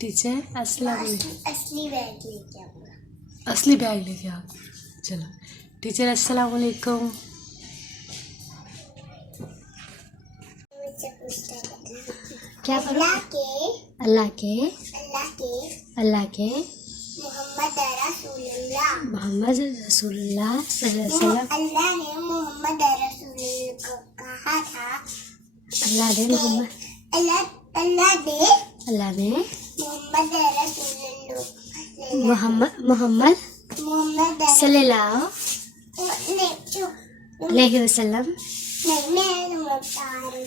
Teacher अस्सलाम वालेकुम। असली बैग लेके आऊंगा। असली बैग लेके आओ। चलो टीचर अस्सलाम वालेकुम। मुझसे पूछता है क्या पढ़ो? अल्लाह के अल्लाह के अल्लाह के मोहम्मद मोहम्मद रसूलुल्लाह सल्लल्लाहु अलैहि वसल्लम। अल्लाह ने मोहम्मद रसूलुल्लाह को कहा था अल्लाह ने मोहम्मद अल्लाह अल्लाह ने मोहम्मद रसूलुल्लाह मोहम्मद मोहम्मद सल्लल्लाहु नहीं चुप अलैहि वसल्लम। नहीं मैं तुम्हें बता रही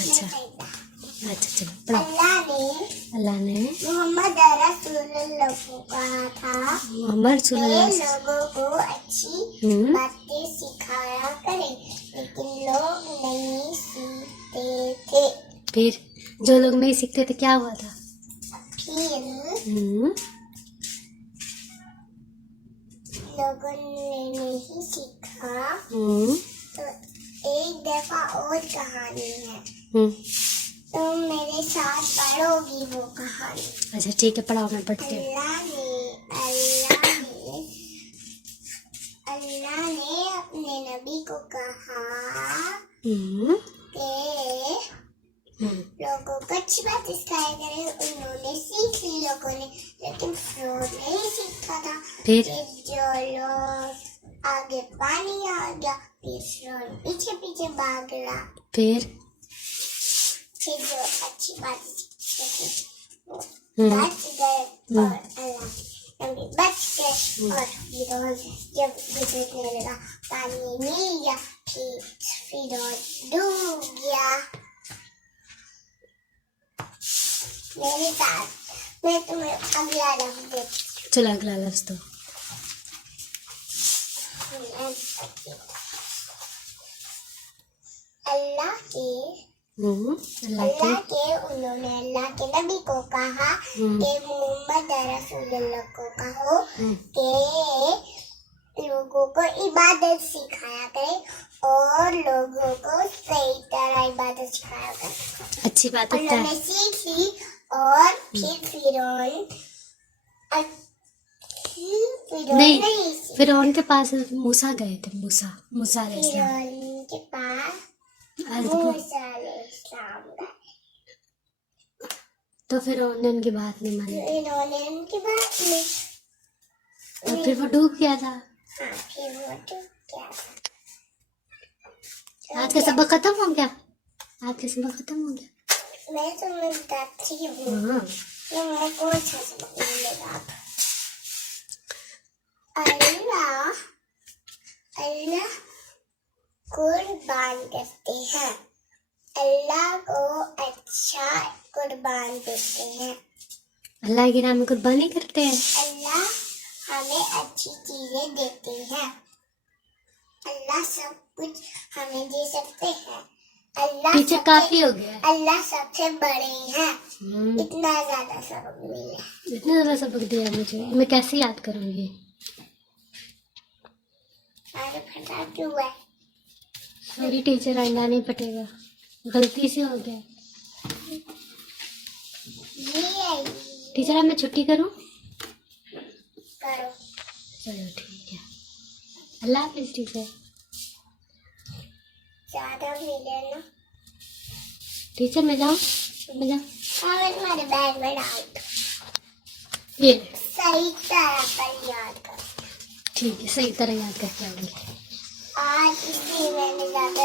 अच्छा। हूँ। अच्छा चलो पढ़ो। अल्लाह ने मोहम्मद रसूलुल्लाह को कहा था मोहम्मद कि रसूलुल्लाह लोगों को अच्छी बातें सिखाया करें, लेकिन लोग नहीं सीखते थे। फिर जो लोग नहीं सीखते थे क्या हुआ था? फिर लोगों ने नहीं सीखा तो एक दफा और कहानी है, तुम मेरे साथ पढ़ोगी वो कहानी। अच्छा ठीक है पढ़ाओ, मैं पढ़ती हूँ। अल्लाह ने अपने नबी को कहा कि लोगों को अच्छी बात सिखाया करे। उन्होंने सीख ली लोगों ने, लेकिन फिर नहीं सीखा था। फिर जो लोग आगे पानी आ गया, फिर पीछे पीछे भाग रहा। फिर जो अच्छी बात सीखते थे वो बच गए और अल्लाह नबी बच गए। और फिरौन जब गुजरने लगा पानी मिल गया, फिर फिरौन डूब गया। मेरे साथ मैं तुम्हें अगला लफ्ज देती हूँ। चलो अगला लफ्ज तो अल्लाह के उन्होंने अल्लाह के नबी को कहा कि मोहम्मद रसूलुल्लाह को कहो कि लोगों को इबादत सिखाया करे और लोगों को सही तरह इबादत सिखाया करे। अच्छी बात है। उन्होंने सीख ली और फिर फिरौन नहीं फिरौन के पास मूसा गए थे। मूसा अलैहिस्सलाम फिरौन के पास मूसा अलैहिस्सलाम गए तो फिरौन ने उनकी बात नहीं मानी। फिरौन ने उनकी बात नहीं, और फिर वो डूब गया था। हाँ फिर वो डूब गया था। आज का सबक खत्म हो गया। आज का सबक खत्म हो गया। मैं तुम्हें बताती हूँ मैं कौन सा सबक मिलेगा। अल्लाह कुर्बान करते हैं, अल्लाह को अच्छा कुर्बान देते हैं। अल्लाह के नाम में कुर्बानी करते हैं। अल्लाह हमें अच्छी चीजें देते हैं। अल्लाह सब कुछ हमें दे सकते हैं। अल्लाह टीचर काफी हो गया। अल्लाह सबसे बड़े हैं। इतना ज्यादा सबक मिला। इतना ज्यादा सबक दिया मुझे, मैं कैसे याद करूंगी? फटा क्यों है? सॉरी टीचर, आइंदा नहीं फटेगा, गलती से हो गया। टीचर अब मैं छुट्टी करूं? करो। चलो ठीक है, अल्लाह हाफिज़ टीचर। ज्यादा मिले ना टीचर मैं जाऊँ? तुम्हारे बैग में डाल दो। ये सही तरह पर याद कर। ठीक है, सही तरह याद करके आऊंगी। आज इसलिए मैंने ज्यादा